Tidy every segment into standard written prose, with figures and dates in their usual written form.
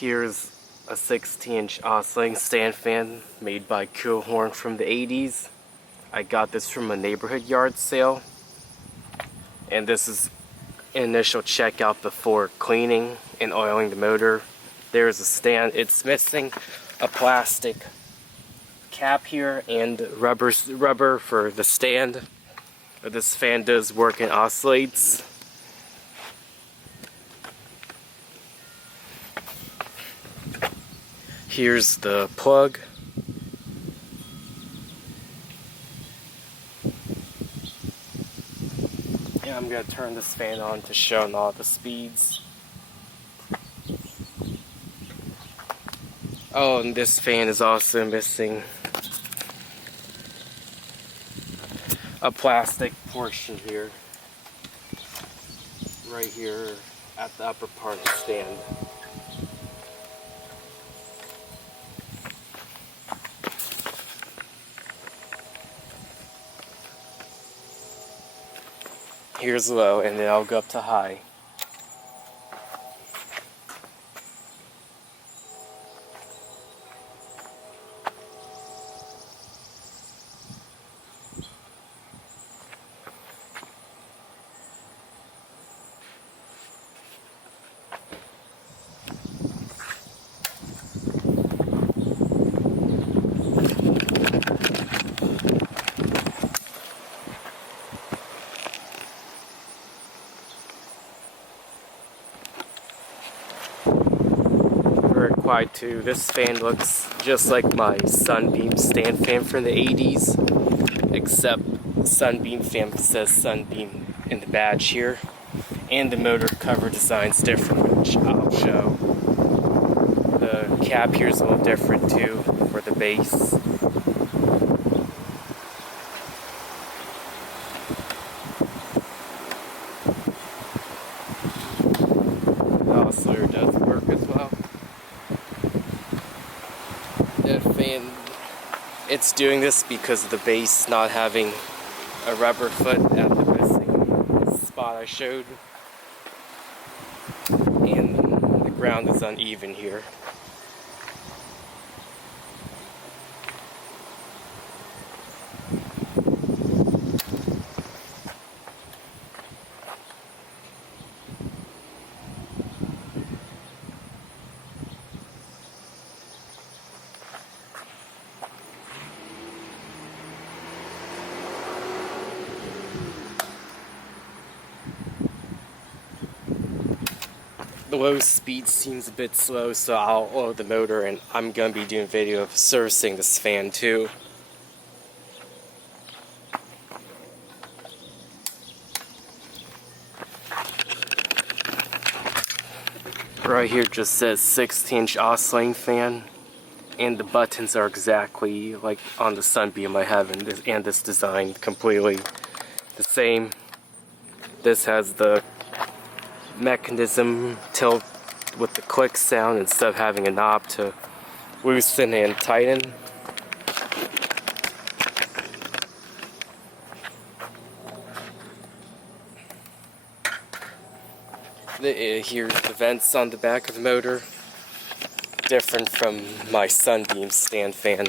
Here's a 60-inch oscillating stand fan made by Kuo Horng from the 80s. I got this from a neighborhood yard sale. And this is an initial checkout before cleaning and oiling the motor. There's a stand. It's missing a plastic cap here and rubber for the stand. But this fan does work and oscillates. Here's the plug. And I'm going to turn this fan on to show all the speeds. Oh, and this fan is also missing a plastic portion here. Right here at the upper part of the stand. Here's low, and then I'll go up to high. Very quiet too. This fan looks just like my Sunbeam stand fan from the 80s, except Sunbeam fan says Sunbeam in the badge here, and the motor cover design's different, which I'll show. The cap here is a little different too for the base. The oscillator does work as well. The fan, it's doing this because of the base not having a rubber foot at the missing spot I showed, and the ground is uneven here. The low speed seems a bit slow, so I'll oil the motor, and I'm going to be doing a video of servicing this fan too. Right here just says 16-inch oscillating fan, and the buttons are exactly like on the Sunbeam I have and this design, completely the same. This has the mechanism tilt with the click sound instead of having a knob to loosen and tighten. Here's the vents on the back of the motor, different from my Sunbeam stand fan.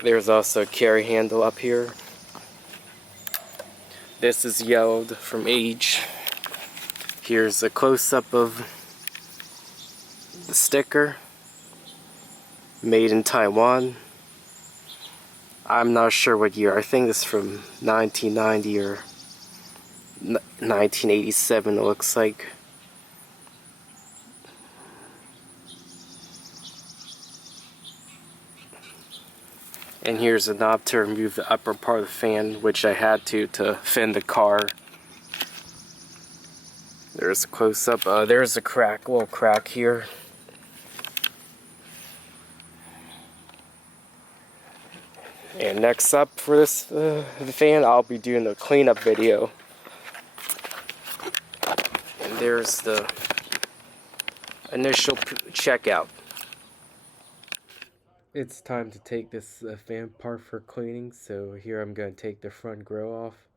There's also a carry handle up here. This is yellowed from age. Here's a close-up of the sticker, made in Taiwan. I'm not sure what year. I think it's from 1990 or 1987, it looks like. And here's a knob to remove the upper part of the fan, which I had to fin the car. There's a close-up. There's a crack, little crack here. And next up for this the fan, I'll be doing a cleanup video. And there's the initial checkout. It's time to take this fan apart for cleaning, so here I'm going to take the front grill off,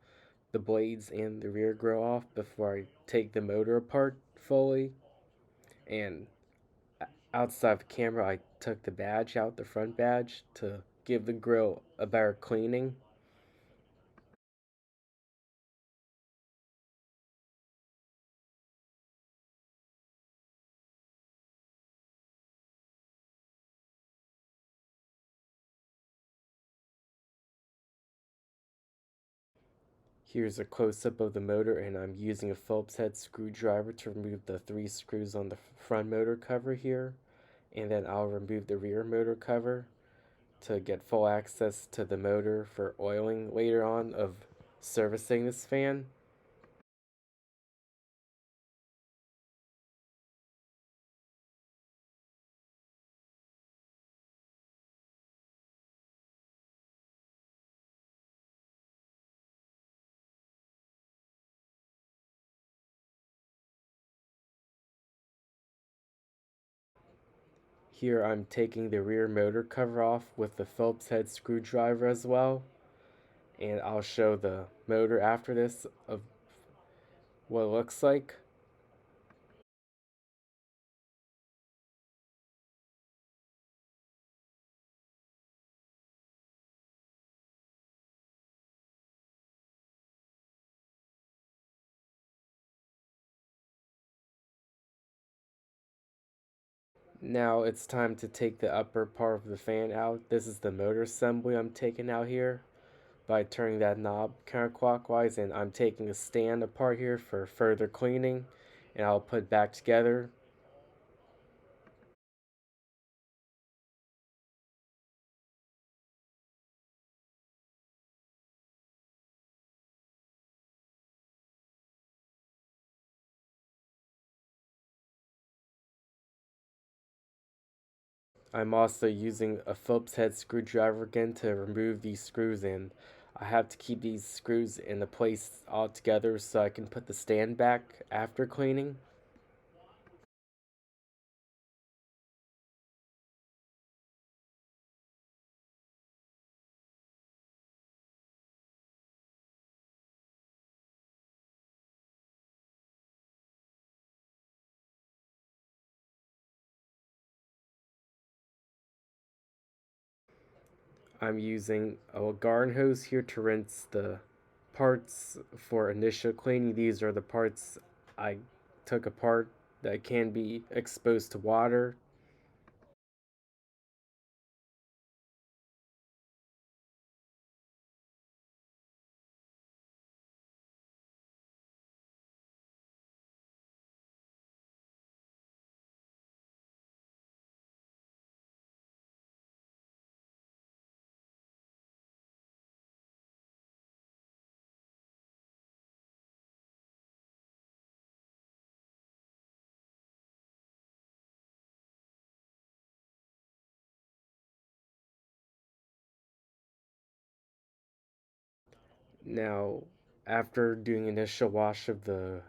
the blades and the rear grill off before I take the motor apart fully. And outside of the camera, I took the badge out, the front badge, to give the grill a better cleaning. Here's a close-up of the motor, and I'm using a Phillips head screwdriver to remove the 3 screws on the front motor cover here, and then I'll remove the rear motor cover to get full access to the motor for oiling later on of servicing this fan. Here I'm taking the rear motor cover off with the Phillips head screwdriver as well, and I'll show the motor after this of what it looks like. Now it's time to take the upper part of the fan out. This is the motor assembly I'm taking out here by turning that knob counterclockwise, and I'm taking the stand apart here for further cleaning, and I'll put it back together. I'm also using a Phillips head screwdriver again to remove these screws in. I have to keep these screws in the place all together so I can put the stand back after cleaning. I'm using a garden hose here to rinse the parts for initial cleaning. These are the parts I took apart that can be exposed to water. Now, after doing initial wash of the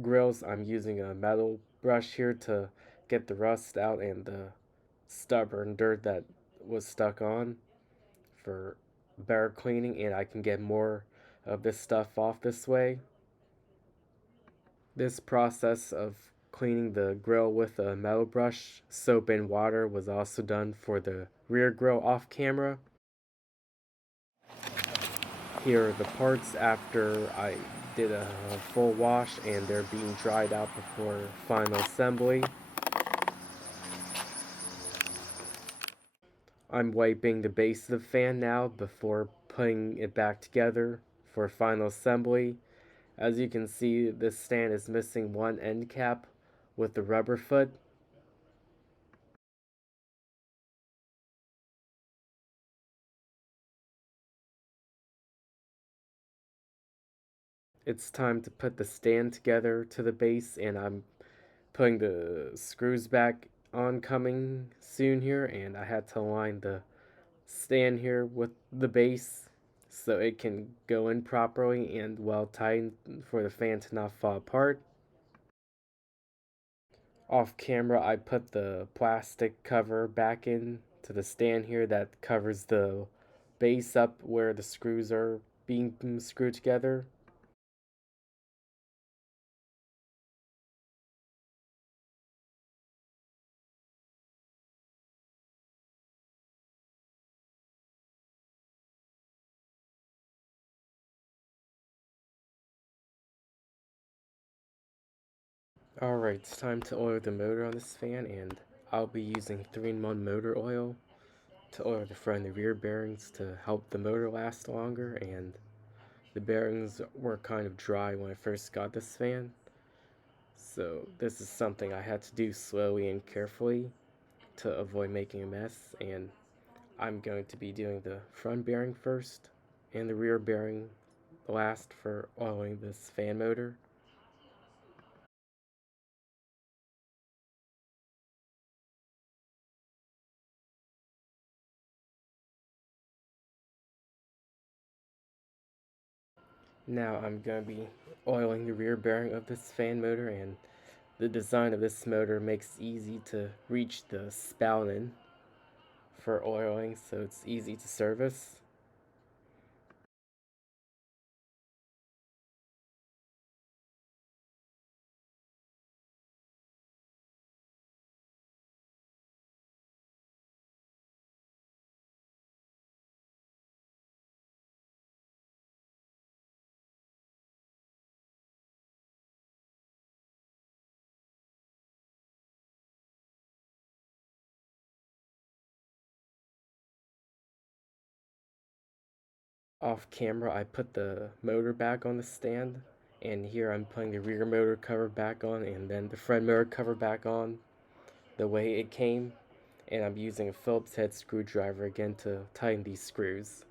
grills, I'm using a metal brush here to get the rust out and the stubborn dirt that was stuck on for better cleaning, and I can get more of this stuff off this way. This process of cleaning the grill with a metal brush, soap, and water was also done for the rear grill off camera. Here are the parts after I did a full wash, and they're being dried out before final assembly. I'm wiping the base of the fan now before putting it back together for final assembly. As you can see, this stand is missing one end cap with the rubber foot. It's time to put the stand together to the base, and I'm putting the screws back on coming soon here, and I had to align the stand here with the base so it can go in properly and well tightened for the fan to not fall apart. Off camera, I put the plastic cover back in to the stand here that covers the base up where the screws are being screwed together. Alright, it's time to oil the motor on this fan, and I'll be using 3-in-1 motor oil to oil the front and the rear bearings to help the motor last longer. And the bearings were kind of dry when I first got this fan, so this is something I had to do slowly and carefully to avoid making a mess. And I'm going to be doing the front bearing first and the rear bearing last for oiling this fan motor. Now I'm going to be oiling the rear bearing of this fan motor, and the design of this motor makes it easy to reach the spout in for oiling, so it's easy to service. Off camera, I put the motor back on the stand, and here I'm putting the rear motor cover back on and then the front motor cover back on the way it came, and I'm using a Phillips head screwdriver again to tighten these screws.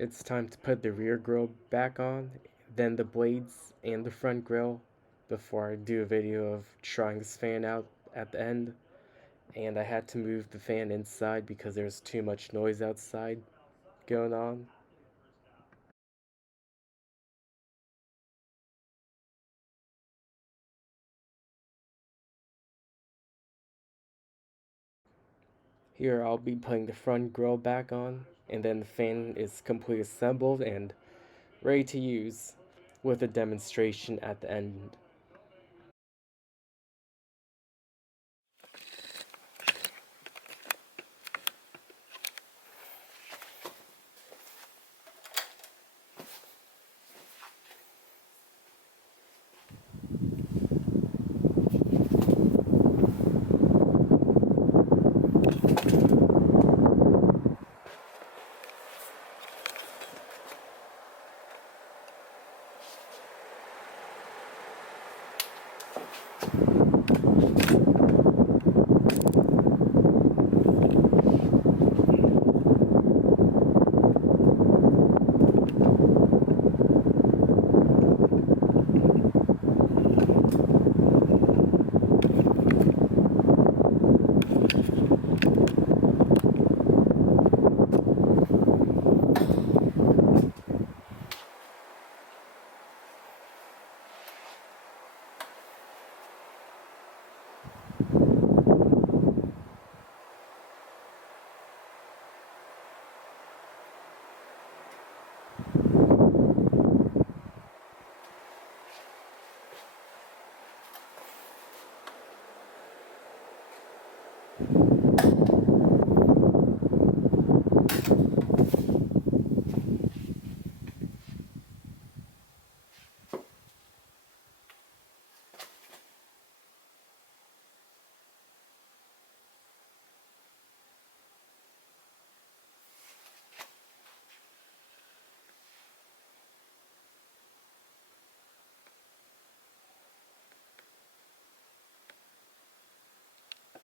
It's time to put the rear grille back on, then the blades and the front grille before I do a video of trying this fan out at the end. And I had to move the fan inside because there's too much noise outside going on. Here I'll be putting the front grille back on, and then the fan is completely assembled and ready to use with a demonstration at the end.